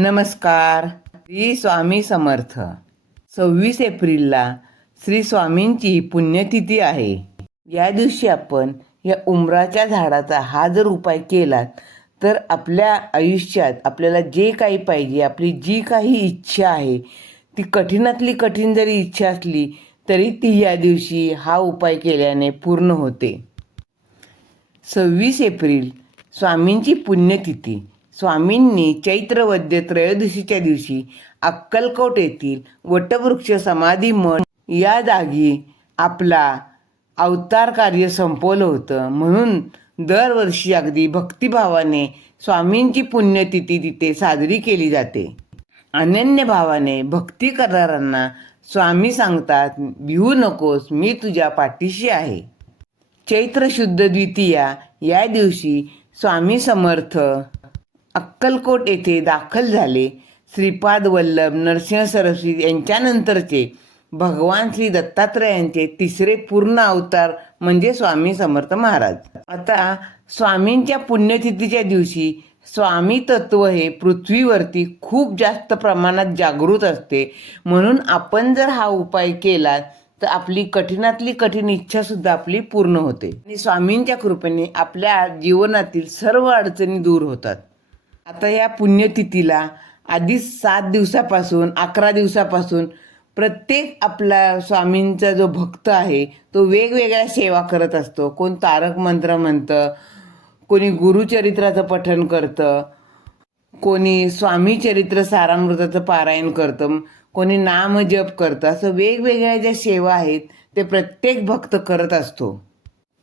नमस्कार. श्री स्वामी समर्थ. सव्वीस एप्रिलला श्री स्वामींची पुण्यतिथी आहे. या दिवशी आपण या उमराच्या झाडाचा हा जर उपाय केलात तर आपल्या आयुष्यात आपल्याला जे काही पाहिजे आपली जी काही इच्छा आहे ती कठीणातली कठीण जरी इच्छा असली तरी ती या दिवशी हा उपाय केल्याने पूर्ण होते. सव्वीस एप्रिल स्वामींची पुण्यतिथी. स्वामींनी चैत्रवद्य त्रयोदशीच्या दिवशी अक्कलकोट येथील वटवृक्ष समाधी मठ या जागी आपला अवतार कार्य संपवलं होतं. म्हणून दरवर्षी अगदी भक्तिभावाने स्वामींची पुण्यतिथी तिथे साजरी केली जाते. अनन्य भावाने भक्ती करणाऱ्यांना स्वामी सांगतात भिवू नकोस मी तुझ्या पाठीशी आहे. चैत्र शुद्ध द्वितीया या दिवशी स्वामी समर्थ अक्कलकोट येथे दाखल झाले. श्रीपाद वल्लभ नरसिंह सरस्वती यांच्यानंतरचे भगवान श्री दत्तात्रयांचे तिसरे पूर्ण अवतार म्हणजे स्वामी समर्थ महाराज. आता स्वामींच्या पुण्यतिथीच्या दिवशी स्वामी तत्व हे पृथ्वीवरती खूप जास्त प्रमाणात जागृत असते. म्हणून आपण जर हा उपाय केला तर आपली कठीणातली कठीण इच्छा सुद्धा आपली पूर्ण होते. आणि स्वामींच्या कृपेने आपल्या जीवनातील सर्व अडचणी दूर होतात. आता या पुण्यतिथीला आधी सात दिवसापासून अकरा दिवसापासून प्रत्येक आपला स्वामींचा जो भक्त आहे तो वेगवेगळ्या सेवा करत असतो. कोण तारक मंत्र म्हणतं कोणी गुरुचरित्राचं पठण करतं कोणी स्वामी चरित्र सारामृताचं पारायण करतं कोणी नाम जप करतं. असं वेगवेगळ्या ज्या सेवा आहेत ते प्रत्येक भक्त करत असतो.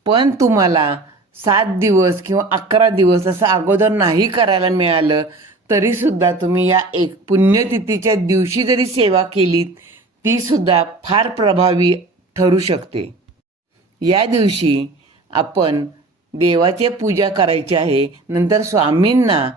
पण तुम्हाला सात दिवस किंवा अकरा दिवस असं अगोदर नाही करायला मिळालं तरीसुद्धा तुम्ही या एक पुण्यतिथीच्या दिवशी जरी सेवा केलीत ती सुद्धा फार प्रभावी ठरू शकते. या दिवशी आपण देवाची पूजा करायची आहे नंतर स्वामींना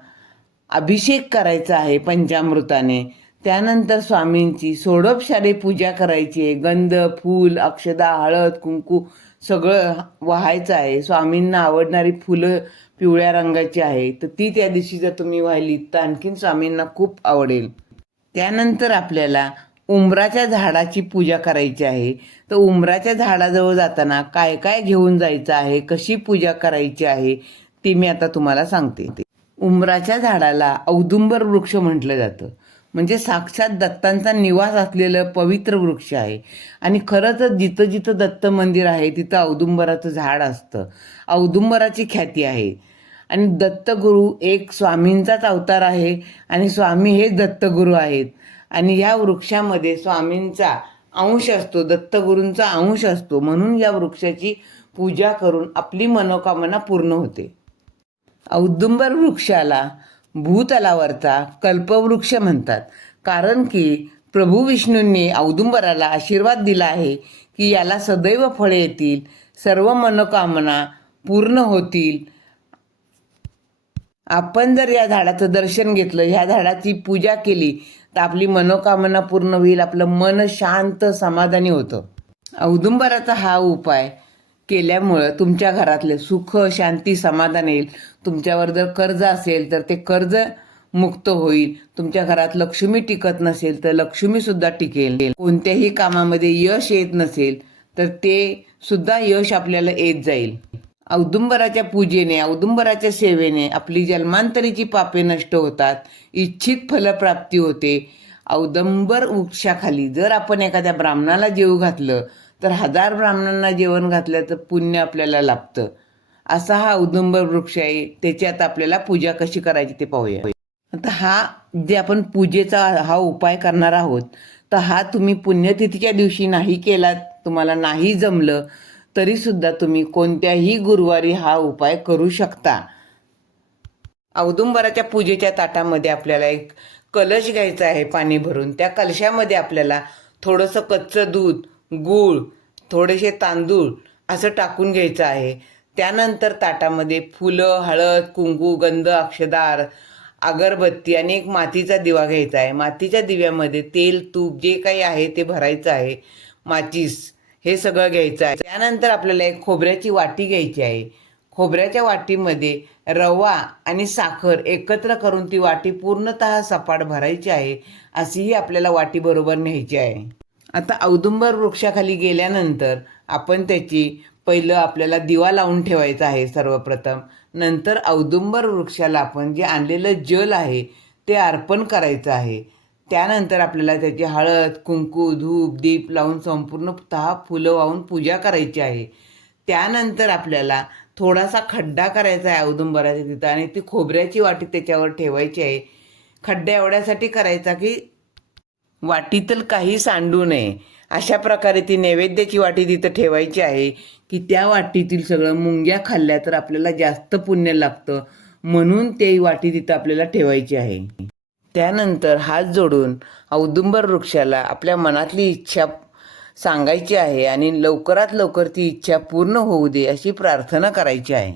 अभिषेक करायचा आहे पंचामृताने. त्यानंतर स्वामींची सोडोपशारे पूजा करायची आहे. गंध फूल अक्षदा हळद कुंकू सगळं वाहायचं आहे. स्वामींना आवडणारी फुलं पिवळ्या रंगाची आहे. तर ती त्या दिवशी जर तुम्ही वाहिली तर आणखीन स्वामींना खूप आवडेल. त्यानंतर आपल्याला उंबराच्या झाडाची पूजा करायची आहे. तर उंबराच्या झाडाजवळ जाताना काय काय घेऊन जायचं आहे? कशी पूजा करायची आहे? ती मी आता तुम्हाला सांगते. उंबराच्या झाडाला औदुंबर वृक्ष म्हटलं जातं. म्हणजे साक्षात दत्तांचा निवास असलेलं पवित्र वृक्ष आहे. आणि खरंच जिथं जिथं दत्त मंदिर आहे तिथं औदुंबराचं झाड असतं. औदुंबराची ख्याती आहे. आणि दत्तगुरू एक स्वामींचाच अवतार आहे आणि स्वामी हे दत्तगुरू आहेत. आणि ह्या वृक्षामध्ये स्वामींचा अंश असतो दत्तगुरूंचा अंश असतो. म्हणून या वृक्षाची पूजा करून आपली मनोकामना पूर्ण होते. औदुंबर वृक्षाला भूतलावरचा कल्पवृक्ष म्हणतात. कारण की प्रभू विष्णूंनी औदुंबराला आशीर्वाद दिला आहे की याला सदैव फळे येतील सर्व मनोकामना पूर्ण होतील. आपण जर या झाडाचं दर्शन घेतलं ह्या झाडाची पूजा केली तर आपली मनोकामना पूर्ण होईल आपलं मन शांत समाधानी होतं. औदुंबराचा हा उपाय केल्यामुळं तुमच्या घरातले सुख शांती समाधान येईल. तुमच्यावर जर कर्ज असेल तर ते कर्ज मुक्त होईल. तुमच्या घरात लक्ष्मी टिकत नसेल तर लक्ष्मी सुद्धा टिकेल. कोणत्याही कामामध्ये यश येत नसेल तर ते सुद्धा यश आपल्याला येत जाईल. औदुंबराच्या पूजेने औदुंबराच्या सेवेने आपली जन्मांतरीची पापे नष्ट होतात. इच्छित फलप्राप्ती होते. औदुंबर वृक्षाखाली जर आपण एखाद्या ब्राह्मणाला जेव घातलं तर हजार ब्राह्मणांना जेवण घातल्याचं पुण्य आपल्याला लाभतं. असा हा औदुंबर वृक्ष आहे. त्याच्यात आपल्याला पूजा कशी करायची ते पाहूया. आता हा जे आपण पूजेचा हा उपाय करणार आहोत तर हा तुम्ही पुण्यतिथीच्या दिवशी नाही केलात तुम्हाला नाही जमलं तरी सुद्धा तुम्ही कोणत्याही गुरुवारी हा उपाय करू शकता. औदुंबराच्या पूजेच्या ताटामध्ये आपल्याला एक कलश घ्यायचा आहे पाणी भरून. त्या कलशामध्ये आपल्याला थोडंसं कच्चं दूध गूळ थोडेसे तांदूळ असं टाकून घ्यायचं आहे. त्यानंतर ताटामध्ये फुलं हळद कुंकू गंध अक्षदार अगरबत्ती आणि एक मातीचा दिवा घ्यायचा आहे. मातीच्या दिव्यामध्ये तेल तूप जे काही आहे ते भरायचं आहे. माचीस हे सगळं घ्यायचं आहे. त्यानंतर आपल्याला एक खोबऱ्याची वाटी घ्यायची आहे. खोबऱ्याच्या वाटीमध्ये रवा आणि साखर एकत्र करून ती वाटी पूर्णतः सपाट भरायची आहे. अशीही आपल्याला वाटीबरोबर न्यायची आहे. आता औदुंबर वृक्षाखाली गेल्यानंतर आपण त्याची पहिलं आपल्याला दिवा लावून ठेवायचा आहे सर्वप्रथम. नंतर औदुंबर वृक्षाला आपण जे आणलेलं जल आहे ते अर्पण करायचं आहे. त्यानंतर आपल्याला त्याची हळद कुंकू धूप दीप लावून संपूर्णतः फुलं वाहून पूजा करायची आहे. त्यानंतर आपल्याला थोडासा खड्डा करायचा आहे औदुंबराच्या तिथं आणि ती खोबऱ्याची वाटी त्याच्यावर ठेवायची आहे. खड्डा एवढ्यासाठी करायचा की वाटीतील काही सांडू नये. अशा प्रकारे ती नैवेद्याची वाटी तिथं ठेवायची आहे की त्या वाटीतील सगळं मुंग्या खाल्ल्या तर आपल्याला जास्त पुण्य लागतं म्हणून ते वाटी तिथं आपल्याला ठेवायची आहे. त्यानंतर हात जोडून औदुंबर वृक्षाला आपल्या मनातली इच्छा सांगायची आहे आणि लवकरात लवकर ती इच्छा पूर्ण होऊ दे अशी प्रार्थना करायची आहे.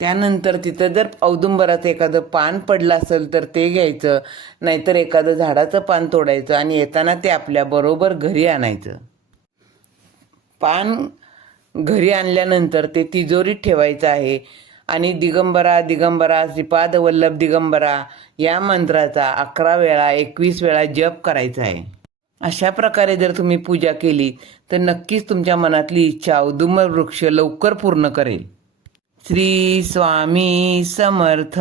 त्यानंतर तिथं जर औदुंबराचं एखादं पान पडलं असेल तर ते घ्यायचं. नाहीतर एखादं झाडाचं पान तोडायचं आणि येताना ते आपल्याबरोबर घरी आणायचं. पान घरी आणल्यानंतर ते तिजोरीत ठेवायचं आहे. आणि दिगंबरा दिगंबरा श्रीपाद वल्लभ दिगंबरा या मंत्राचा अकरा वेळा एकवीस वेळा जप करायचा आहे. अशा प्रकारे जर तुम्ही पूजा केली तर नक्कीच तुमच्या मनातली इच्छा औदुंबर वृक्ष लवकर पूर्ण करेल. श्री स्वामी समर्थ.